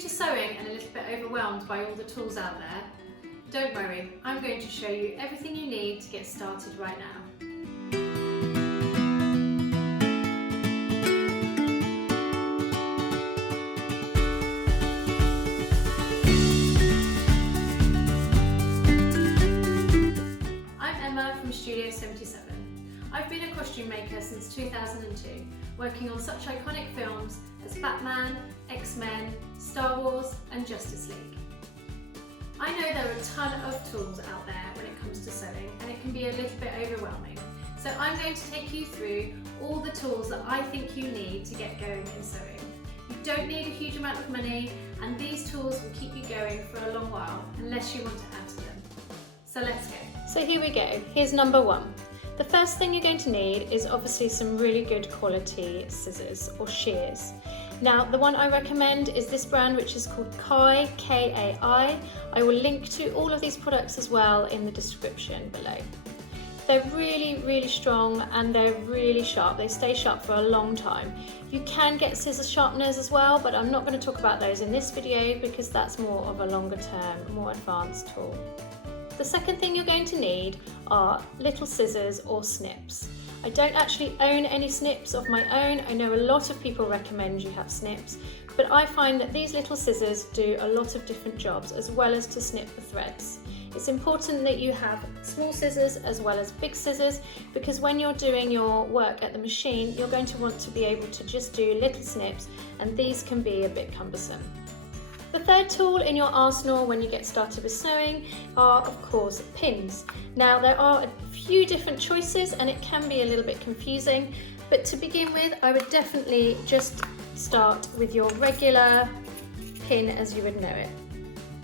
to sewing and a little bit overwhelmed by all the tools out there? Don't worry, I'm going to show you everything you need to get started right now. From Studio 77. I've been a costume maker since 2002, working on such iconic films as Batman, X-Men, Star Wars and Justice League. I know there are a ton of tools out there when it comes to sewing, and it can be a little bit overwhelming. So I'm going to take you through all the tools that I think you need to get going in sewing. You don't need a huge amount of money, and these tools will keep you going for a long while unless you want to add to them. So let's go. So here we go, here's number one. The first thing you're going to need is obviously some really good quality scissors or shears. Now the one I recommend is this brand, which is called Kai, K-A-I. I will link to all of these products as well in the description below. They're really strong and they're really sharp. They stay sharp for a long time. You can get scissor sharpeners as well, but I'm not going to talk about those in this video because that's more of a longer term, more advanced tool. The second thing you're going to need are little scissors or snips. I don't actually own any snips of my own. I know a lot of people recommend you have snips, but I find that these little scissors do a lot of different jobs as well as to snip the threads. It's important that you have small scissors as well as big scissors, because when you're doing your work at the machine, you're going to want to be able to just do little snips, and these can be a bit cumbersome. The third tool in your arsenal when you get started with sewing are, of course, pins. Now there are a few different choices and it can be a little bit confusing, but to begin with I would definitely just start with your regular pin as you would know it,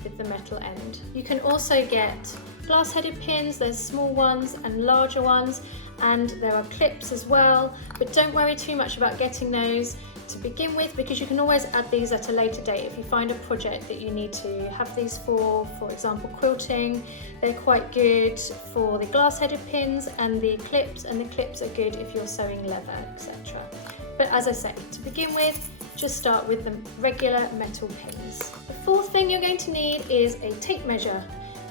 with the metal end. You can also get glass-headed pins, there's small ones and larger ones, and there are clips as well, but don't worry too much about getting those to begin with, because you can always add these at a later date if you find a project that you need to have these for example quilting. They're quite good for the glass-headed pins and the clips are good if you're sewing leather, etc. But as I say, to begin with, just start with the regular metal pins. The fourth thing you're going to need is a tape measure.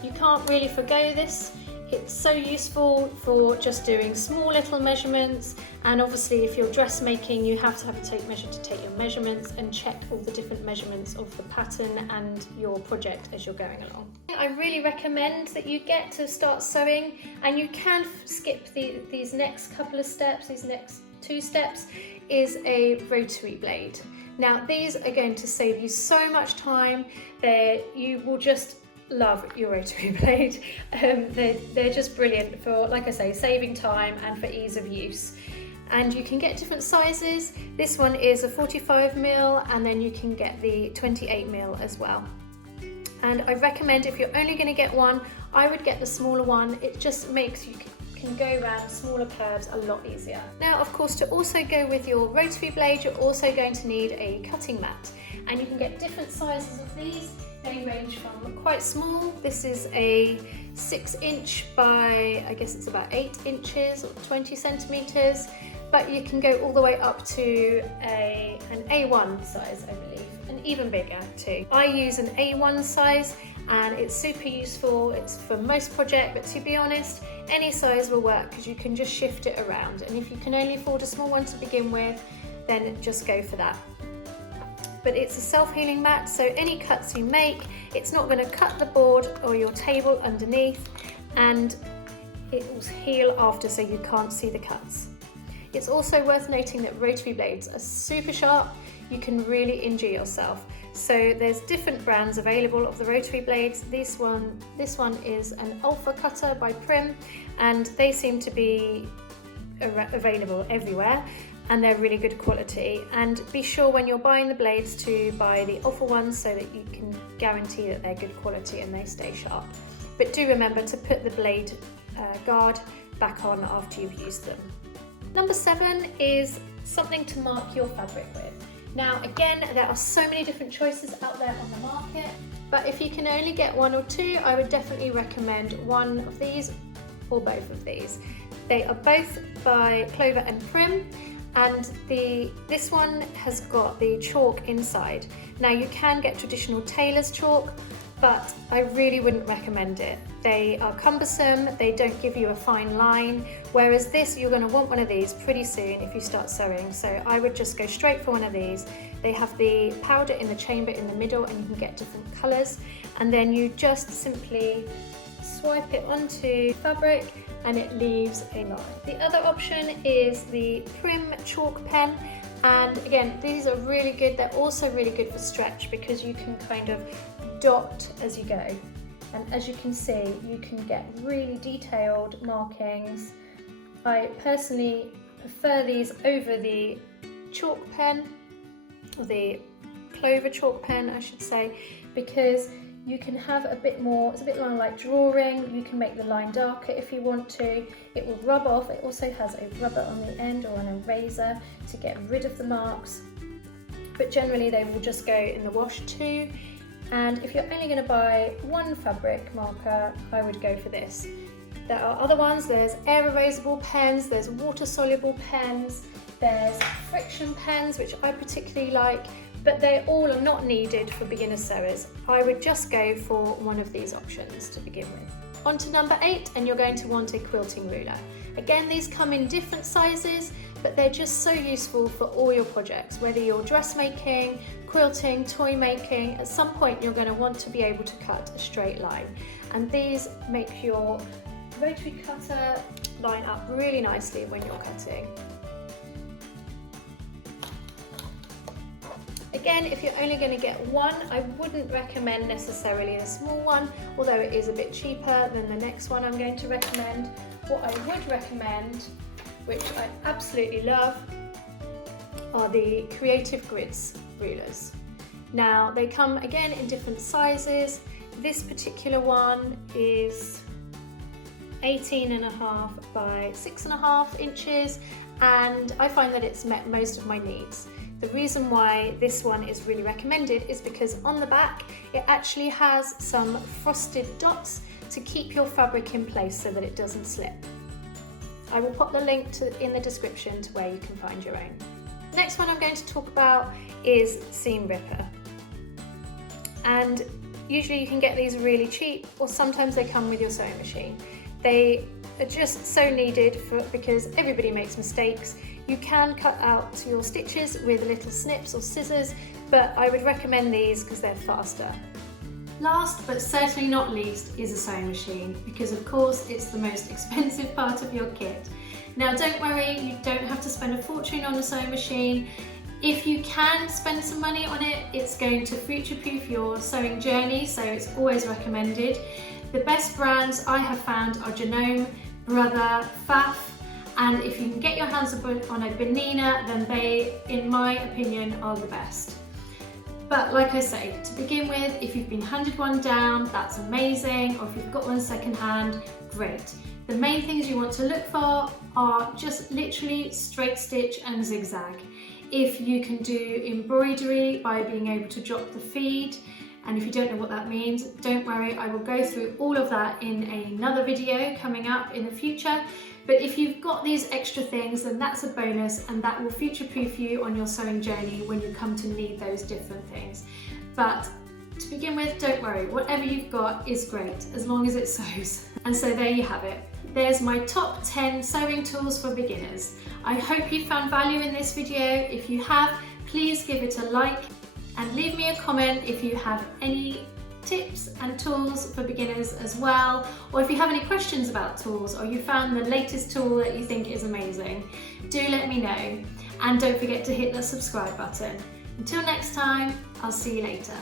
You can't really forgo this. It's so useful for just doing small little measurements, and obviously if you're dressmaking you have to have a tape measure to take your measurements and check all the different measurements of the pattern and your project as you're going along. I really recommend that you get to start sewing, and you can skip these next couple of steps, these next two steps, is a rotary blade. Now these are going to save you so much time. You will just love your rotary blade. They're just brilliant for, like I say, saving time and for ease of use. And you can get different sizes. This one is a 45mm, and then you can get the 28mm as well. And I recommend, if you're only going to get one, I would get the smaller one. It just makes you can go around smaller curves a lot easier. Now of course, to also go with your rotary blade, you're also going to need a cutting mat, and you can get different sizes of these. They range from quite small. This is a 6" by, I guess it's about 8 inches or 20 centimeters, but you can go all the way up to an A1 size, I believe, and even bigger too. I use an A1 size and it's super useful. It's for most projects, but to be honest, any size will work because you can just shift it around. And if you can only afford a small one to begin with, then just go for that. But it's a self-healing mat, so any cuts you make, it's not going to cut the board or your table underneath, and it will heal after, so you can't see the cuts. It's also worth noting that rotary blades are super sharp. You can really injure yourself. So there's different brands available of the rotary blades. This one is an Alpha Cutter by Prim, and they seem to be available everywhere, and they're really good quality. And be sure when you're buying the blades to buy the Alpha ones so that you can guarantee that they're good quality and they stay sharp. But do remember to put the blade guard back on after you've used them. Number 7 is something to mark your fabric with. Now again, there are so many different choices out there on the market, but if you can only get one or two, I would definitely recommend one of these or both of these. They are both by Clover and Prim, and this one has got the chalk inside. Now you can get traditional tailor's chalk, but I really wouldn't recommend it. They are cumbersome, they don't give you a fine line, whereas this, you're going to want one of these pretty soon if you start sewing, so I would just go straight for one of these. They have the powder in the chamber in the middle and you can get different colours, and then you just simply swipe it onto fabric and it leaves a line. The other option is the Prim chalk pen, and again, these are really good. They're also really good for stretch because you can kind of dot as you go, and as you can see, you can get really detailed markings. I personally prefer these over the chalk pen, or the clover chalk pen I should say, because you can have a bit more, it's a bit more like drawing. You can make the line darker if you want to. It will rub off. It also has a rubber on the end or an eraser to get rid of the marks, but generally they will just go in the wash too. And if you're only going to buy one fabric marker, I would go for this. There are other ones. There's air erasable pens, there's water soluble pens, there's friction pens, which I particularly like, but they all are not needed for beginner sewers. I would just go for one of these options to begin with. On to number 8, and you're going to want a quilting ruler. Again, these come in different sizes, but they're just so useful for all your projects, whether you're dressmaking, quilting, toy making. At some point you're going to want to be able to cut a straight line, and these make your rotary cutter line up really nicely when you're cutting. Again, if you're only going to get one, I wouldn't recommend necessarily a small one, although it is a bit cheaper than the next one I'm going to recommend. What I would recommend, which I absolutely love, are the Creative Grids rulers. Now they come again in different sizes. This particular one is 18.5 by 6.5 inches, and I find that it's met most of my needs. The reason why this one is really recommended is because on the back it actually has some frosted dots to keep your fabric in place so that it doesn't slip. I will pop the link in the description to where you can find your own. Next one I'm going to talk about is seam ripper, and usually you can get these really cheap, or sometimes they come with your sewing machine. They are just so needed because everybody makes mistakes. You can cut out your stitches with little snips or scissors, but I would recommend these because they're faster. Last but certainly not least is a sewing machine, because of course it's the most expensive part of your kit. Now don't worry, you don't have to spend a fortune on a sewing machine. If you can spend some money on it, it's going to future-proof your sewing journey, so it's always recommended. The best brands I have found are Genome, Brother, Pfaff, and if you can get your hands on a Bernina, then they, in my opinion, are the best. But like I say, to begin with, if you've been handed one down, that's amazing, or if you've got one secondhand, great. The main things you want to look for are just literally straight stitch and zigzag. If you can do embroidery by being able to drop the feed, and if you don't know what that means, don't worry, I will go through all of that in another video coming up in the future. But if you've got these extra things, then that's a bonus, and that will future-proof you on your sewing journey when you come to need those different things. But to begin with, don't worry, whatever you've got is great, as long as it sews. And so there you have it. There's my top 10 sewing tools for beginners. I hope you found value in this video. If you have, please give it a like and leave me a comment if you have any tips and tools for beginners as well, or if you have any questions about tools, or you found the latest tool that you think is amazing, do let me know, and don't forget to hit the subscribe button. Until next time, I'll see you later.